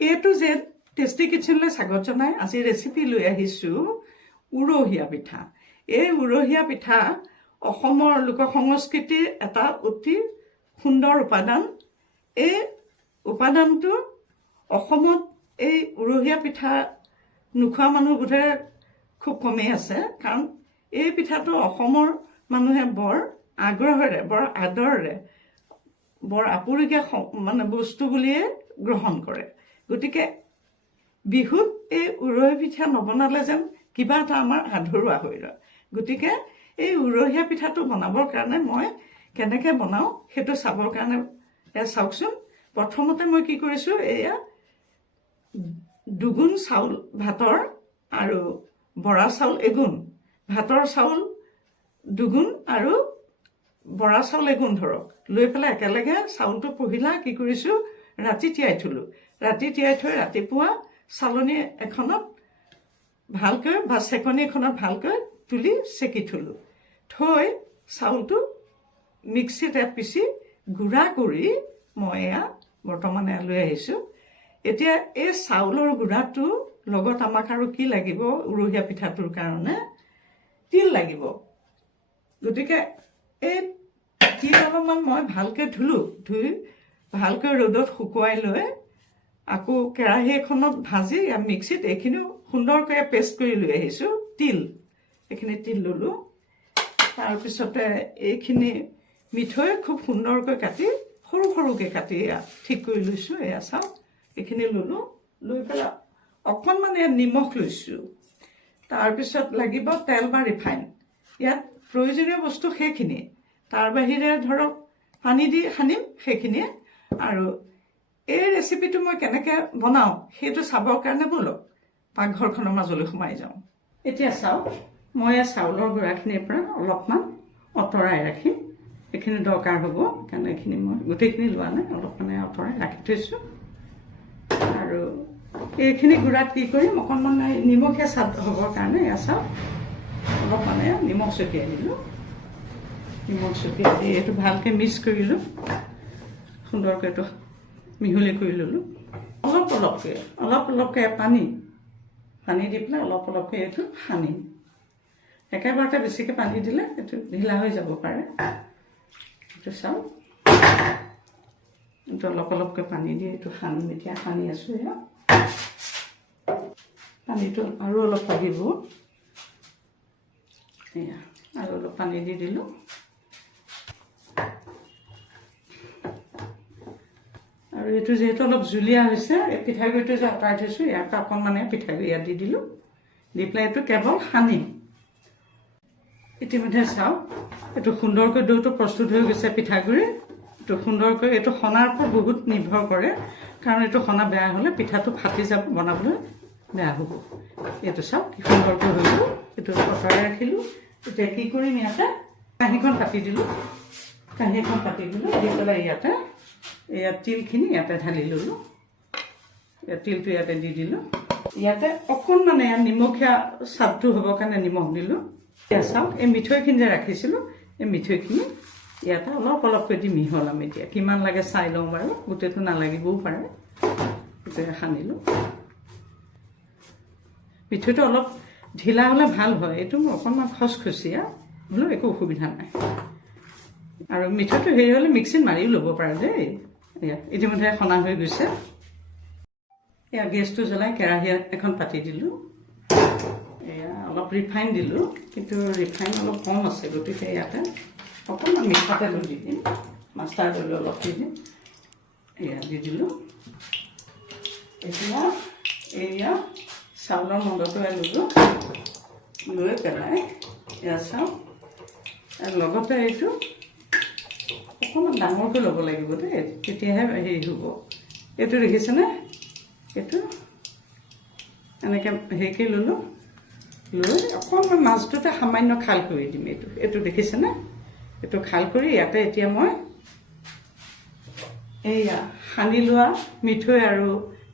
এইটো যে টেষ্টি কিটচেনলৈ স্বাগত জনাই আজি ৰেচিপি লৈ আহিছোঁ উৰহীয়া পিঠা। এই উৰহীয়া পিঠা অসমৰ লোক সংস্কৃতিৰ এটা অতি সুন্দৰ উপাদান। এই উপাদানটো অসমত এই উৰহীয়া পিঠা নোখোৱা মানুহ বোধহয় খুব কমেই আছে, কাৰণ এই পিঠাটো অসমৰ মানুহে বৰ আগ্ৰহেৰে, বৰ আদৰেৰে, বৰ আপুৰুগীয়া বস্তু বুলিয়ে গ্ৰহণ কৰে। গতিকে বিহুত এই উৰহীয়া পিঠা নবনালে যেন কিবা এটা আমাৰ আধৰুৱা হৈ ৰয়। গতিকে এই উৰহীয়া পিঠাটো বনাবৰ কাৰণে মই কেনেকৈ বনাওঁ সেইটো চাবৰ কাৰণে চাওকচোন। প্ৰথমতে মই কি কৰিছোঁ, এয়া দুগুণ চাউল ভাতৰ আৰু বৰা চাউল এগুণ, ভাতৰ চাউল দুগুণ আৰু বৰা চাউল এগুণ ধৰক লৈ পেলাই একেলগে চাউলটো পহিলা কি কৰিছোঁ, ৰাতি তিয়াই থলোঁ। ৰাতি তিয়াই থৈ ৰাতিপুৱা চালনী এখনত ভালকৈ বা চেকনি এখনত ভালকৈ তুলি চেকি থলোঁ। থৈ চাউলটো মিক্সিত পিচি গুড়া কৰি মই এয়া বৰ্তমানে লৈ আহিছোঁ। এতিয়া এই চাউলৰ গুড়াটো লগত আমাক আৰু কি লাগিব, উৰহীয়া পিঠাটোৰ কাৰণে তিল লাগিব। গতিকে এই তিল অলপমান মই ভালকৈ ধুলোঁ, ধুই ভালকৈ ৰ'দত শুকুৱাই লৈ আকৌ কেৰাহী এখনত ভাজি মিক্সিত এইখিনিও সুন্দৰকৈ পেষ্ট কৰি লৈ আহিছোঁ। তিল এইখিনি তিল ল'লোঁ। তাৰপিছতে এইখিনি মিঠৈ খুব সুন্দৰকৈ কাটি সৰু সৰুকৈ কাটি ঠিক কৰি লৈছোঁ। এয়া চাওক, এইখিনি ল'লোঁ। লৈ পেলাই অকণমান ইয়াত নিমখ লৈছোঁ। তাৰপিছত লাগিব তেল বা ৰিফাইন। ইয়াত প্ৰয়োজনীয় বস্তু সেইখিনিয়ে, তাৰ বাহিৰে ধৰক পানী দি সানিম সেইখিনিয়ে। আৰু এই ৰেচিপিটো মই কেনেকৈ বনাওঁ সেইটো চাবৰ কাৰণে ব'লক পাকঘৰখনৰ মাজলৈ সোমাই যাওঁ। এতিয়া চাওক, মই এই চাউলৰ গুড়াখিনিৰ পৰা অলপমান আঁতৰাই ৰাখিম। এইখিনি দৰকাৰ হ'ব কাৰণে এইখিনি মই গোটেইখিনি লোৱা নাই, অলপমানে আঁতৰাই ৰাখি থৈছোঁ। আৰু এইখিনি গুড়াত কি কৰিম, অকণমান নিমখীয়া স্বাদ হ'বৰ কাৰণে এয়া চাওক অলপমানে নিমখ ছটিয়াই দিলোঁ। নিমখ ছটিয়াই দি এইটো ভালকৈ মিক্স কৰিলোঁ, সুন্দৰকৈ এইটো মিহলি কৰি ল'লোঁ। অলপ অলপকৈ পানী দি পেলাই অলপ অলপকৈ এইটো সানিম। একেবাৰতে বেছিকৈ পানী দিলে এইটো ঢিলা হৈ যাব পাৰে। এইটো চাওক, এইটো অলপ অলপকৈ পানী দি এইটো সানিম। এতিয়া সানি আছোঁ। এয়া পানীটো আৰু অলপ লাগিব। এয়া আৰু অলপ পানী দি দিলোঁ। আৰু এইটো যিহেতু অলপ জুলীয়া হৈছে, এই পিঠাগুড়িটো যে আঁতৰাই থৈছোঁ ইয়াৰ পৰা অকণমানে পিঠাগুড়ি ইয়াত দি দিলোঁ। দি পেলাই এইটো কেৱল সানিম। ইতিমধ্যে চাওক, এইটো সুন্দৰকৈ ডৌটো প্ৰস্তুত হৈ গৈছে। পিঠাগুড়ি এইটো সুন্দৰকৈ, এইটো সনাৰ ওপৰত বহুত নিৰ্ভৰ কৰে, কাৰণ এইটো সনা বেয়া হ'লে পিঠাটো ফাটি যাব, বনাবলৈ বেয়া হ'ব। এইটো চাওক কি সুন্দৰকৈ হৈ গ'ল। এইটো আঁতৰাই ৰাখিলোঁ। এতিয়া কি কৰিম, ইয়াতে কাঁহীখন পাতি দিলোঁ। দি পেলাই ইয়াত তিলখিনি ইয়াতে ঢালি ল'লোঁ। তিলটো ইয়াতে দি দিলোঁ। ইয়াতে অকণমান নিমখীয়া স্বাদটো হ'বৰ কাৰণে নিমখ দিলোঁ। এতিয়া চাওক, এই মিঠৈখিনি যে ৰাখিছিলোঁ, এই মিঠৈখিনি ইয়াতে অলপ অলপকৈ দি মিহলাম। এতিয়া কিমান লাগে চাই লওঁ বাৰু, গোটেইটো নালাগিবও পাৰে। গোটেই সানিলোঁ। মিঠৈটো অলপ ঢিলা হ'লে ভাল হয়। এইটো মোৰ অকণমান খচখচীয়া হ'লেও একো অসুবিধা নাই। আৰু মিঠৈটো হেৰি হ'লে মিক্সিত মাৰিও ল'ব পাৰে দেই। এয়া ইতিমধ্যে সনা হৈ গৈছে। এয়া গেছটো জ্বলাই কেৰাহী এখন পাতি দিলোঁ। এয়া অলপ ৰিফাইন দিলোঁ, কিন্তু ৰিফাইন অলপ কম আছে, গতিকে ইয়াতে অকণমান মিঠাতেল দি দিম, মাষ্টাৰ্ড অইল অলপ দি দিম। এয়া দি দিলোঁ। এতিয়া এয়া চাউলৰ মণ্ডটো ল'লোঁ। লৈ পেলাই এয়া চাওক, লগতে এইটো অকণমান ডাঙৰকৈ ল'ব লাগিব দেই, তেতিয়াহে হেৰি হ'ব। এইটো দেখিছেনে, এইটো এনেকৈ হেৰিকৈ ল'লোঁ। লৈ অকণমান মাজটোতে সামান্য খাল কৰি দিম। এইটো দেখিছেনে, এইটো খাল কৰি ইয়াতে এতিয়া মই এইয়া সানি লোৱা মিঠৈ আৰু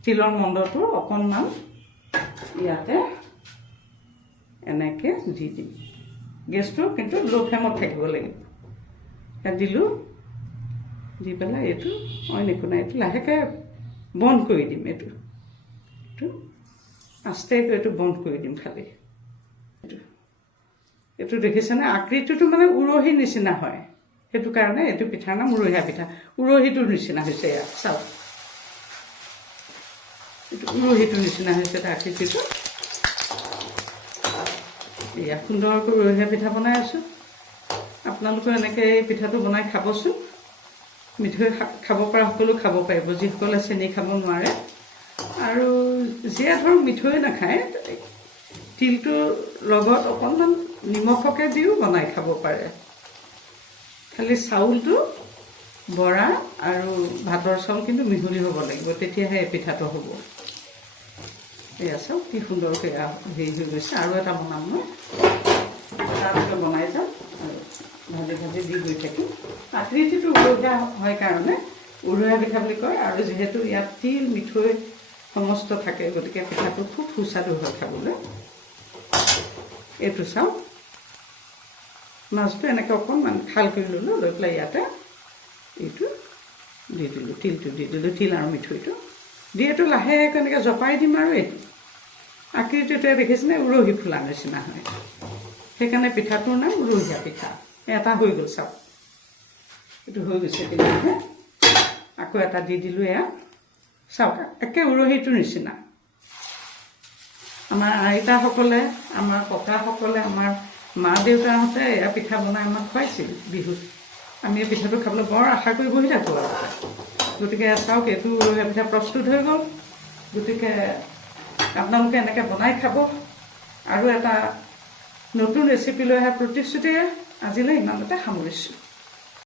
তিলৰ মণ্ডটো অকণমান ইয়াতে এনেকৈ দি দিম। গেছটো কিন্তু ল' ফ্লেমত থাকিব লাগিব। ইয়াত দিলোঁ। দি পেলাই এইটো অইন একো নাই, এইটো লাহেকৈ বন্ধ কৰি দিম। এইটো আস্তেকৈ এইটো বন্ধ কৰি দিম খালি এইটো দেখিছেনে আকৃতিটো মানে উৰহীৰ নিচিনা হয় সেইটো কাৰণে এইটো পিঠাৰ নাম উৰহীয়া পিঠা উৰহীটোৰ নিচিনা হৈছে ইয়াত চাওক এইটো উৰহীটোৰ নিচিনা হৈছে এটা আকৃতিটো এয়া সুন্দৰকৈ উৰহীয়া পিঠা বনাই আছোঁ আপোনালোকে এনেকৈ এই পিঠাটো বনাই খাবচোন মিঠৈ খাব পৰা সকলো খাব পাৰিব যিসকলে চেনি খাব নোৱাৰে আৰু যিয়ে ধৰক মিঠৈ নাখায় তিলটোৰ লগত অকণমান নিমখকে দিও বনাই খাব পাৰে খালি চাউলটো বৰা আৰু ভাতৰ চাউল কিন্তু মিহলি হ'ব লাগিব তেতিয়াহে এই পিঠাটো হ'ব এয়া চাওক কি সুন্দৰকৈ হেৰি হৈ গৈছে আৰু এটা বনাম মই তাৰপিছত বনাই যাম আৰু ভাজি ভাজি দি গৈ থাকিম আকৃতিটো উৰহীয়া হয় কাৰণে উৰহীয়া পিঠা বুলি কয় আৰু যিহেতু ইয়াত তিল মিঠৈ সমস্ত থাকে গতিকে পিঠাটো খুব সুস্বাদু হয় খাবলৈ এইটো চাওক মাছটো এনেকৈ অকণমান খাল কৰি ল'লোঁ লৈ পেলাই ইয়াতে এইটো দি দিলোঁ তিলটো দি দিলোঁ তিল আৰু মিঠৈটো দি এইটো লাহেকৈ এনেকৈ জপাই দিম আৰু এইটো আকৃতিটোৱে দেখিছেনে উৰহী ফুলা নিচিনা হয় সেইকাৰণে পিঠাটোৰ নাম উৰহীয়া পিঠা এটা হৈ গ'ল চাওক এইটো হৈ গৈছে তেনেকৈ আকৌ এটা দি দিলোঁ এয়া চাওক একে উৰহীটোৰ নিচিনা আমাৰ আইতাসকলে আমাৰ ককাসকলে আমাৰ মা দেউতাহঁতে এয়া পিঠা বনাই আমাক খুৱাইছিল বিহুত আমি এই পিঠাটো খাবলৈ বৰ আশা কৰি বহি থাকোঁ আৰু গতিকে চাওক এইটো উৰহীয়া পিঠা প্ৰস্তুত হৈ গ'ল গতিকে আপোনালোকে এনেকৈ বনাই খাব আৰু এটা নতুন ৰেচিপি লৈ অহা প্ৰতিশ্ৰুতিৰে আজিলৈ ইমানতে সামৰিছোঁ